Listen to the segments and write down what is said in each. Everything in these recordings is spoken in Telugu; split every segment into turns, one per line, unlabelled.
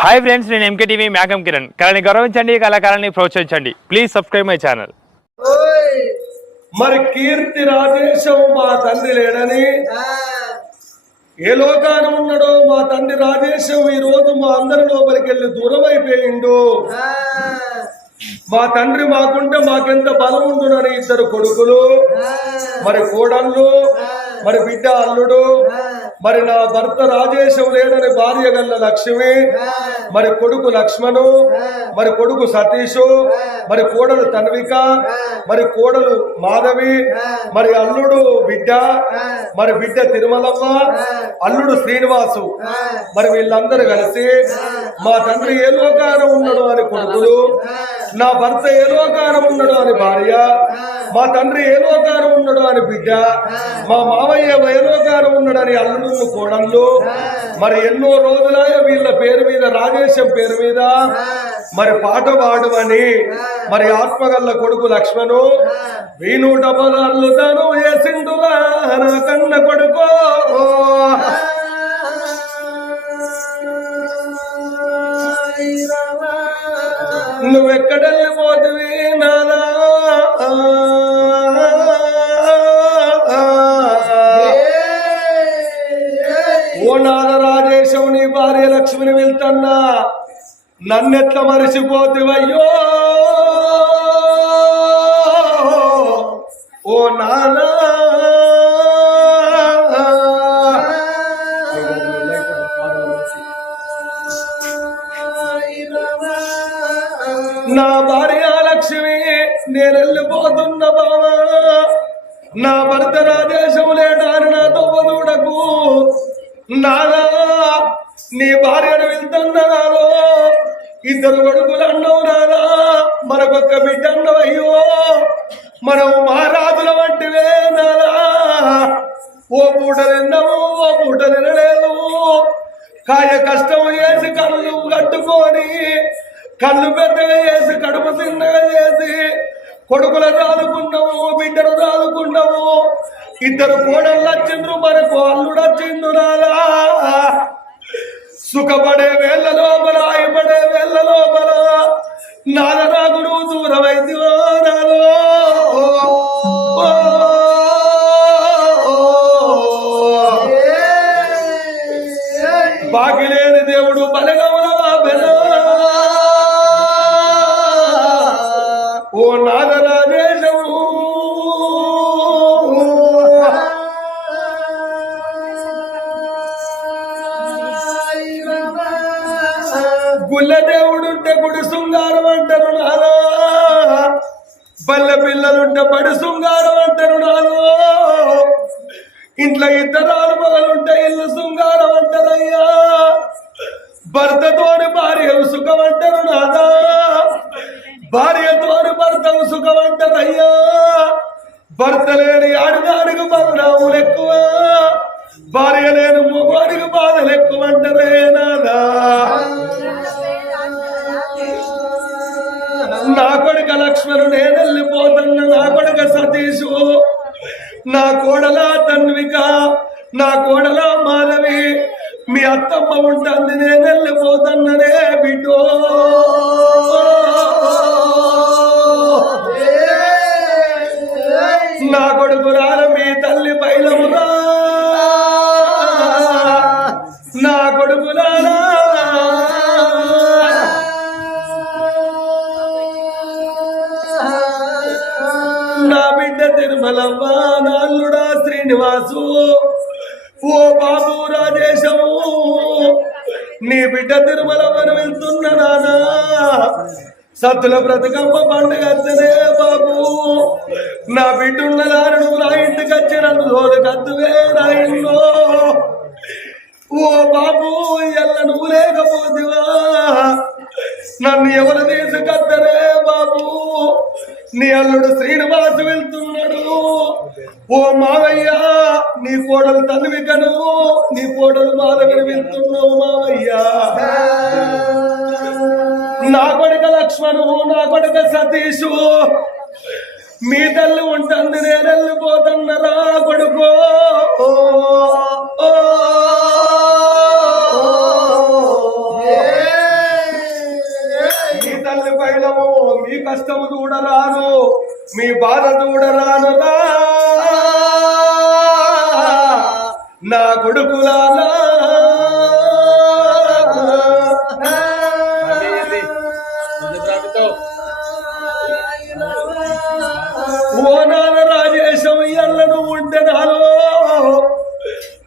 హాయ్ ఫ్రెండ్స్ నేను ఎంకే టీవీ మేకం కిరణ్. కళని గౌరవించండి కళాకారాన్ని ప్రోత్సహించండి. ప్లీజ్ సబ్స్క్రైబ్ మై ఛానల్
మరి కీర్తి రాజేశం మా తండ్రి లేడని? ఏ లోకాన ఉన్నాడో మా తండ్రి రాజేశం ఈ రోజు మా అందరి లోపలికి వెళ్ళి దూరం అయిపోయిండు. మా తండ్రి మాకుంటే మాకెంత బలం ఉండునని ఇద్దరు కొడుకులు. మరి కోడళ్ళు మరి బిడ్డ అల్లుడు. మరి నా భర్త రాజేశం లేడని భార్య గల్ల లక్ష్మి. మరి కొడుకు లక్ష్మణు. మరి కొడుకు సతీషు. మరి కోడలు తన్విక. మరి కోడలు మాధవి. మరి అల్లుడు బిడ్డ. మరి బిడ్డ తిరుమలమ్మ. అల్లుడు శ్రీనివాసు. మరి వీళ్ళందరూ కలిసి మా తండ్రి ఏ లోకాన ఉన్నాడు అని కొడుకులు. నా భర్త ఏ లోకాన ఉన్నాడు అని భార్య. మా తండ్రి ఏ లోకాన ఉన్నాడు అని బిడ్డ మా మావయ్య ఏ లోకాన ఉన్నాడు అని అల్లుడు కోడళ్ళు మరి ఎన్నో రోజులాయ వీళ్ళ పేరు మీద రాజేశం పేరు మీద మరి పాట పాడమని మరి ఆత్మగల్ల కొడుకు లక్ష్మణు వీనూట పదాలు తను చేసిండురా నా కన్న కొడుకో నువ్వెక్కడెళ్ళిపోతువి నన్నెట్లా మరిచిపోతివయ్యో ఓ నానా. నా భార్య లక్ష్మి నేను వెళ్ళిపోతున్న బావా. నా భర్త రాజేశం లేడాని నా తవ్వదూడకు నానా నీ భార్యను వెళ్తున్నా ఇద్దరు కొడుకులు అన్నావు నానా. మనకొక బిడ్డ అన్నవయ్యో మనం మహారాజుల వంటివే నానా. ఓ పూట ఓ పూట నినలేదు కాయ కష్టం చేసి కళ్ళు కట్టుకొని కళ్ళు పెద్దగా చేసి కడుపు చిన్నగా చేసి కొడుకులు రాదుకున్నాము బిడ్డలు రాదుకున్నాము ఇద్దరు కోడళ్ళు వచ్చిండ్రు మనకు అల్లుడు వచ్చిండు నాలా సుఖపడే వేళ్ళ లోపల ఆయపడే వేళ్ళ లోపల. నాద నాగుడు దూరమైంది భార్యతోని భర్త సుఖం భర్త లేని ఆడిదానికి బలరాములు ఎక్కువ భార్య లేని మొగోడికి బాధలు ఎక్కువ అంటారే నాదా. నా కొడుక లక్ష్మణు నేను వెళ్ళిపోతున్నా నా కొడుక సతీషు. నా కోడల తన్విక నా కోడల మాధవి. మీ అత్తమ్మ ఉంటుంది నేను వెళ్ళిపోతున్ననే బిడ్డో. నా నా బిడ్డ తిరుమలవ్వ నాల్లుడా శ్రీనివాసు. ఓ బాబు రాజేశము నీ బిడ్డ తిరుమలవ్వను వెళ్తున్న నానా సత్తుల బ్రతకమ్మ పండుగ బాబు. నా బిడ్డ ఓ మావయ్య నీ కోడలు తల్లివి గను నీ కోడలు మా దగ్గర వెళ్తున్నావు మావయ్య. నా కొడుక లక్ష్మణు నా కొడుక సతీషు మీ తల్లి ఉంటుంది నేనల్లు పోతున్నరా కొడుకో. మీ తల్లి పైనము మీ కష్టము చూడరాను మీ బాధ చూడరాను రా నా కొడుకులారా. ఓ నాన్న రాజేశం ఎల్ల నువ్వు నాలో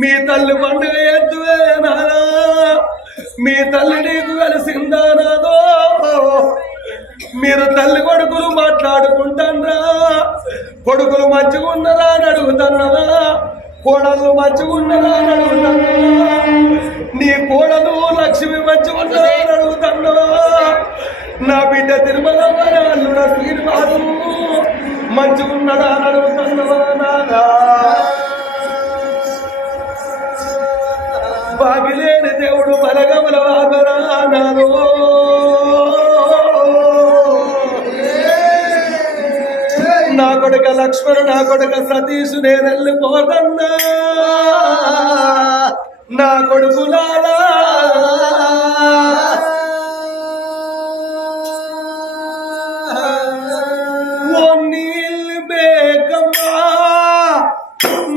మీ తల్లి పండుగ ఎద్దువే నా మీ తల్లి నీకు కలిసిందా. మంచిగుండలా అని అడుగుతున్నా నీ కోడలు లక్ష్మి మంచిగుండలా అని అడుగుతున్నా నా బిడ్డ తిరుమల అల్లుడ శ్రీనివాసు మంచిగున్నడా అని అడుగుతున్నా నాదా బాగిలేని దేవుడు బలగమల వాగరా నాదో నా కొడుక లక్ష్మణ్ నా కొడుక సతీష్ నేను వెళ్ళిపోతున్నా నా కొడుకులారా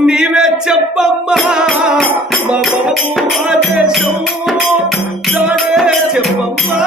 నీవే చెప్పమ్మా. మా బాబు ఆదేశం చెప్పమ్మా.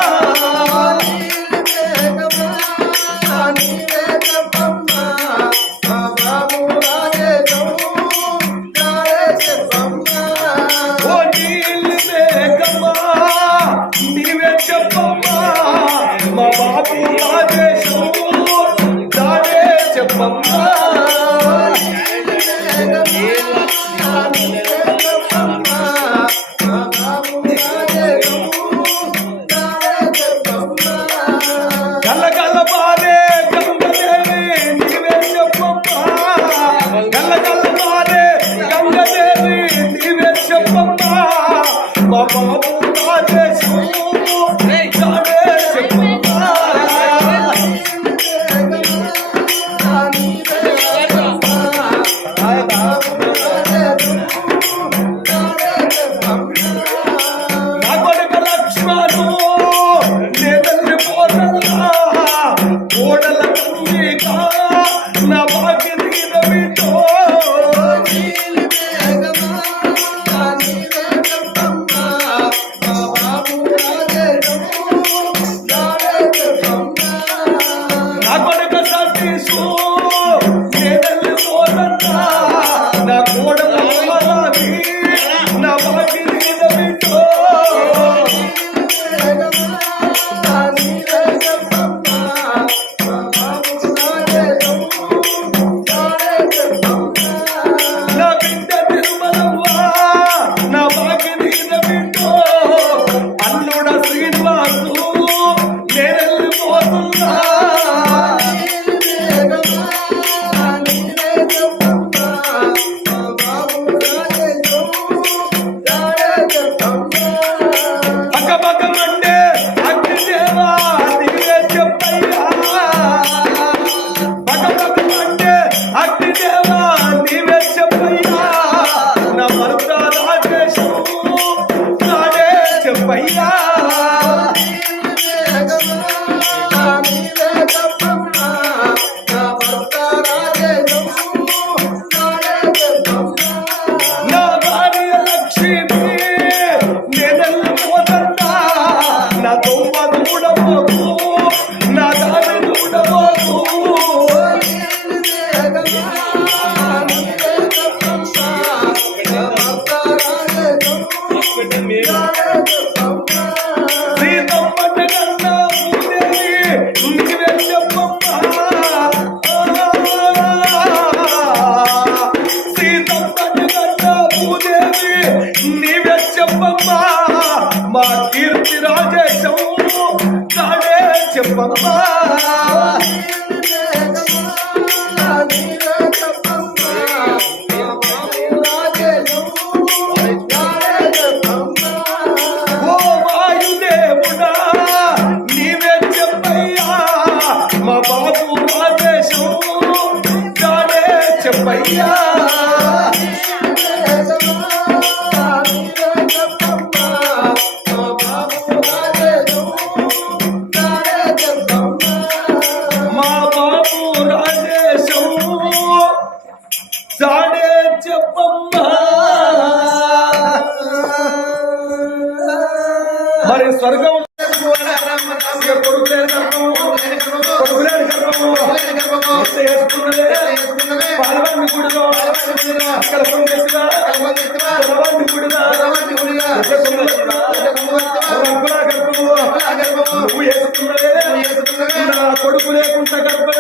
కొడుకు లేకుండా గర్భం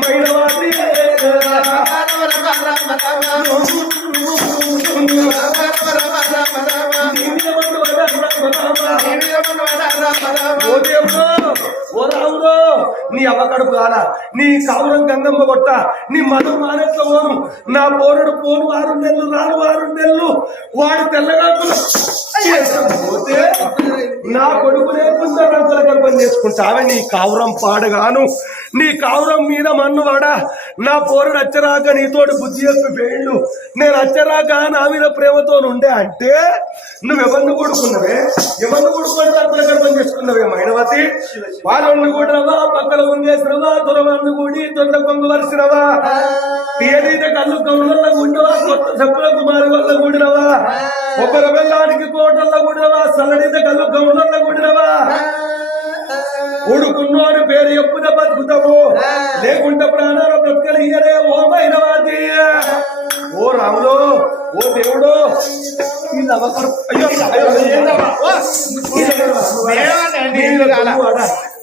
మైనవాది ఓ దేవుడు ఓ రాముడు నీ అవ్వకడుపు కాల నీ కావురం గంగమ్మ కొట్ట నీ మధు మానెట్ల నా పోరుడు పోను వారు నెల్లు రాను వారు నెల్లు వాడు తెల్లగా పోతే నా కొడుకు లేకుండా గర్భం చేసుకుంటావే నీ కావురం పాడగాను నీ కావురం మీద మన్నువాడా నా పోరుడు అచ్చరాక నీతోటి బుద్ధి చెప్పి పేళ్ళు నేను అచ్చరాక నా మీద ప్రేమతో ఉండే అంటే నువ్వు ఎవరిని కొడుకున్నవే? ఎవరిని కొడుకుని రంగుల గర్భం చేసుకున్నవే మైనవతి? వాళ్ళని కూడినవా పక్కన ఉంగేసినవా దొరవన్ను కూడి దొండ కొంగు వరిసినవా? ఏదైతే కళ్ళు కవుల గుండవా? కొత్త చెప్పుల కుమారి వల్ల కూడినవా? ఒకరి వెళ్ళానికి కోటల్లో కూడినవా? సల్లడితే కళ్ళు కవుల కూడినవా? ఉడుకున్నోని పేరు ఎప్పుడ బతుకుతావు లేకుంటే ప్రాణాలు బ్రతకలు ఇయ్యరే ఓ మైనవాది ఓ రాములు ఓ దేవుడు?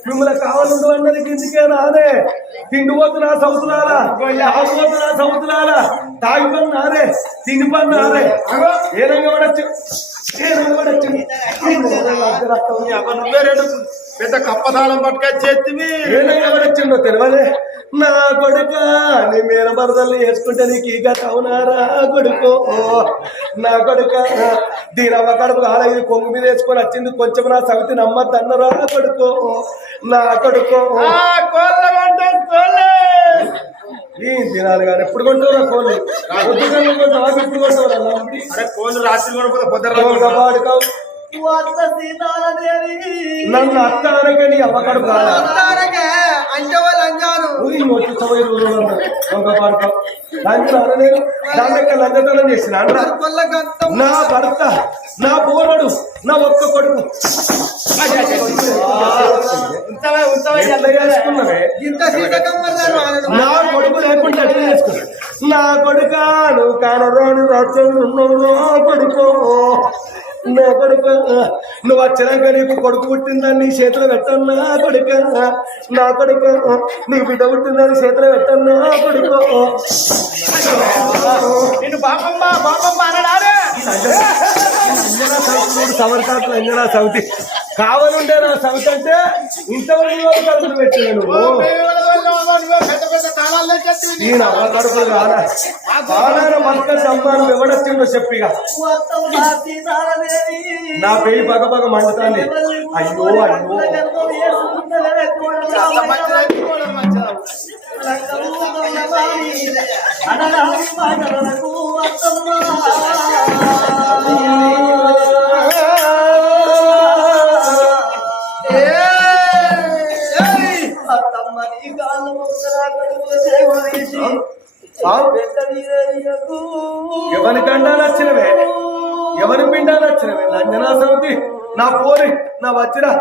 మిమ్మల్ని కావాలండు అన్నది కిందికే రాదే. తిండి పోతున్నా సముద్రాలా ఆకుపోతున్నా సముద్రాలా తాగి పని నారే తిండి పని నారే ఏ రంగం పడచ్చు ఏ రంగం పడచ్చు
పెద్ద కప్పదాలం పట్టుకొచ్చేత్తివి
ఏలయ్య ఎవరొచ్చిండో తెలియదే నా కొడుక నీ మీద బరదల్ని వేసుకుంటే నీకు ఈ గత అవునారా కొడుకు. నా కొడుక దీనమ్మ కడుపు కాల ఇది కొంగు మీద వేసుకొని వచ్చింది. కొంచెం నా సవితి నమ్మద్దు అన్నరా కొడుకు. నా కొడుకు. ఈ తినాలి కానీ ఎప్పుడు కొంటావురా కోళ్ళు? ఎప్పుడు?
అరే కోళ్ళు రాత్రి కూడా పోతే
దొంగ పాడుకోవు. నన్ను అత్త అనక నీ అమ్మ కడుపు కాదా
అంటారకే అంటే వాళ్ళు అంజాను
ఊరి వచ్చి సమయ దొంగ పాడుకో లంచం అనలేదు దాని యొక్క లంచతనం చేసిన. నా భర్త నా పోరడు నా ఒక్క కొడుకు. నా కొడుకు లేకుండా నా కొడుక నువ్వు కానరాని రాజ్యం నా కొడుకు. నా కొడుకు నువ్వు వచ్చినాక నీకు కొడుకు పుట్టిందని నీ చేతిలో పెట్టను నా కొడుక. నా కొడుకు నీ బిడ్డ పుట్టిందని చేతిలో పెట్టను నా కొడుకు.
నిన్ను బాపమ్మ బాపమ్మ అనడారే
అంజనా మూడు సమర్కాట్లు అంజనా సౌత్. కావాలంటే నా సౌత్ అంటే ఇంతవరకు కడుపులు పెట్టాను నేను అవ్వ కడుపులు కాదా బాగా బతక ఎవడొచ్చిందో చెప్పిగా నా పేయి పగ పగ మండుతాంది. అయ్యో అయ్యో. ఎవరి గండా నచ్చినవే ఎవరి పిండా నచ్చినవే లంజనా సౌతి నా పోరి నా వచ్చిరా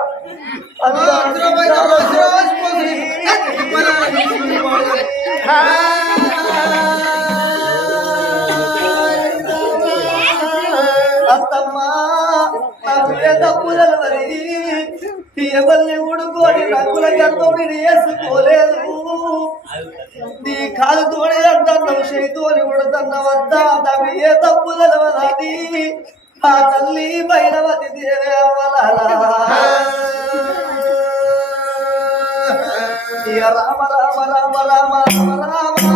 అత్తమ్మా తప్పుదలవరి ఎవరిని ఊడుకోని రంగుల గర్భం వేసుకోలేదు నీ కాలు తోడే అంటున్నావు చేతోని ఉడతన్నవద్దా నవ్వి ఏ తప్పు తెలవదని ఆ తల్లి రామ రామ రామ రామ రామ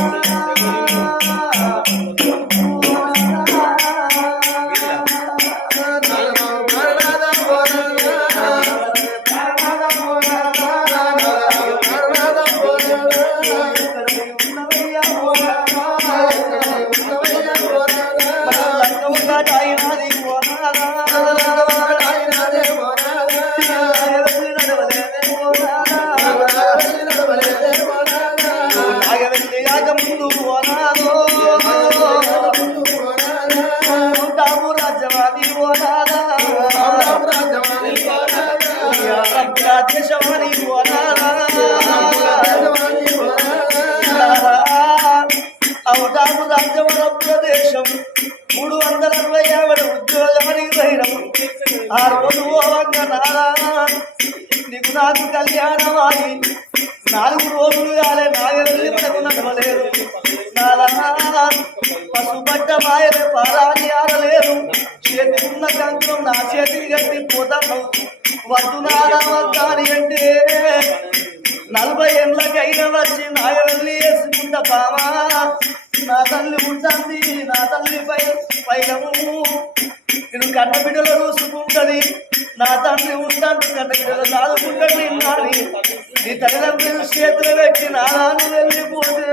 అవటాము ప్రదేశం మూడు వందల అరవై ఆవిడ ఉద్యోగానికి ధైర్యం ఆ రోజు ఓవంగ నారా నీకు నాకు కళ్యాణమాయి నాలుగు రోజులు కాలే నాగవెల్లి మనకు నడవలేదు. నాలా పశుపట్ట మాయలే పారాని ఆడలేదు. చేతి ఉన్న కంకం నా చేతికి కట్టి పోతాను వద్దు నాదా వద్దాని అంటే నలభై ఏళ్ళకైనా వచ్చి నాగవెల్లి వేసుకుంట బావా. నా తల్లి ఉంటుంది నా తల్లి పై పైనము నేను కన్న బిడ్డలు చూసుకుంటది నా తండ్రి ఉంటాను కన్న బిడ్డలు దాదుకుంటది నాని. నీ తల్లిదండ్రులు చేతులు పెట్టి నారాను వెళ్ళిపోతే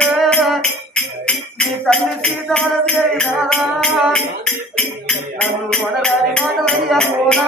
నీ తల్లి సీతారది నారా నన్ను వనరాని మాటలయ్యా పోనా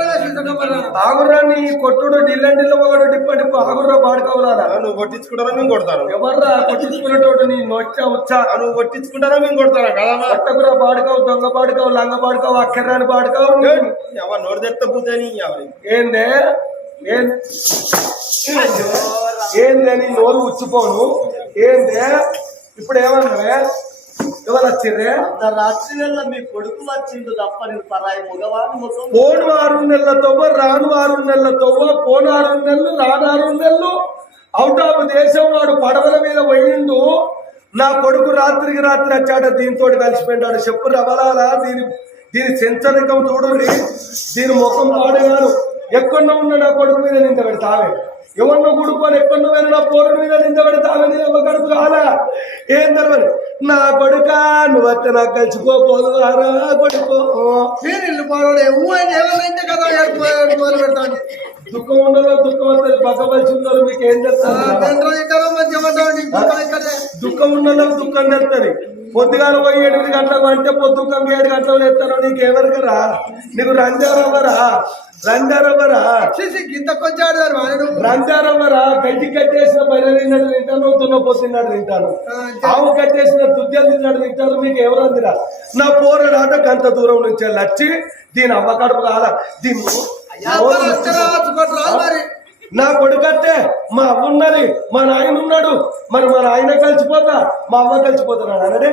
నేను భర్త. నీవు దండం పెడతా, నీ కాళ్ళు నీరు మొక్కుతా. నాకు ఏ తప్పు తెలవదమ్మా రత్తమ్మ.
ఆగుర్రా పాడుకోవాలని ఆగుర్రా ఆగుర్రా నీ కొట్టుడు డిల్లండిల్ల ఒకడు డిప్ప డిప్ప ఆగుర్రా పాడుకోవాలా
నువ్వు కొట్టించుకుంటారా మేము కొడతాను.
ఎవర్రా కొట్టించుకునేటోడు నీ నొచ్చ ఉచ్చ?
నువ్వు కొట్టించుకుంటారా మేము కొడతారా కదా
కొట్టకురా పాడుకోవు దొంగ పాడుకోవు లంగ పాడుకోవు అక్కర్రాని పాడుకోవు
ఎవరు నోరు తెత్త ఎవరి?
ఏందే? ఏందే నీ నోరు ఉచ్చిపోను? ఏందే? ఇప్పుడు ఏమన్నావే ఎవరు వచ్చిర్రే?
అర్ధరాత్రి వేళ మీ కొడుకు వచ్చిండు తప్ప నేను పరాయి మగవాడి ముఖం
పోను ఆరు నెలల తవ్వ రాను ఆరు నెలల తవ్వ పోను ఆరు నెలలు రాను ఆరు నెలలు అవుట్ ఆఫ్ దేశం వాడు పడవల మీద పోయిండు. నా కొడుకు రాత్రికి రాత్రి వచ్చాడ దీంతో కలిసిపోయినాడు చెప్పు రవలాలా దీని దీని సెంచరికం చూడండి. దీని ముఖం పాడగాను ఎక్కడో ఉన్న నా కొడుకు మీద నింద పెడతావే. ఎవరినో గుడుకొని ఎక్కడో వెళ్ళిన పోరుడు మీద నింద పెడతావే నీ ఒక కడుపు కాలా ఏం తెలవదు. నా కొడుక నువ్వు వచ్చి నాకు కలిసిపోపోదు రా కొడుకో.
పోరాడు ఏమైనా కదా మొదలు పెడతాను.
దుఃఖం ఉండదు దుఃఖం వస్తుంది పక్క పరిచి ఉన్నారు మీకు ఏం చేస్తారు? దుఃఖం ఉన్న దుఃఖం తెస్తుంది పొద్దుగాల పోయి ఎనిమిది గంటలకు అంటే పొద్దుకం ఏడు గంటలు తెస్తాను నీకు ఎవరికరా నీకు రంజారవ్వరా రంజారవ్వరా
చేసి గింత కొంచెం ఆడదారు వాడు
రంజారవ్వరా గడ్డి కట్టేసిన బయలు తిన్నాడు తింటాను తున్నపో తిన్నాడు తింటాను ఆవు కట్టేసిన తుద్యలు తిన్నాడు తింటారు మీకు ఎవరందిరా నా పోరడాట గంట దూరం నుంచి వచ్చి దీని అమ్మకడుపు కాల దీన్ని నోరు ముట్టుకో.
మరి.
నా కొడుకట్టే మా అవ్వ ఉన్నది మా నాయన ఉన్నాడు. మరి మా నాయన కలిసిపోతా మా అవ్వ కలిసిపోతున్నాడు అనడే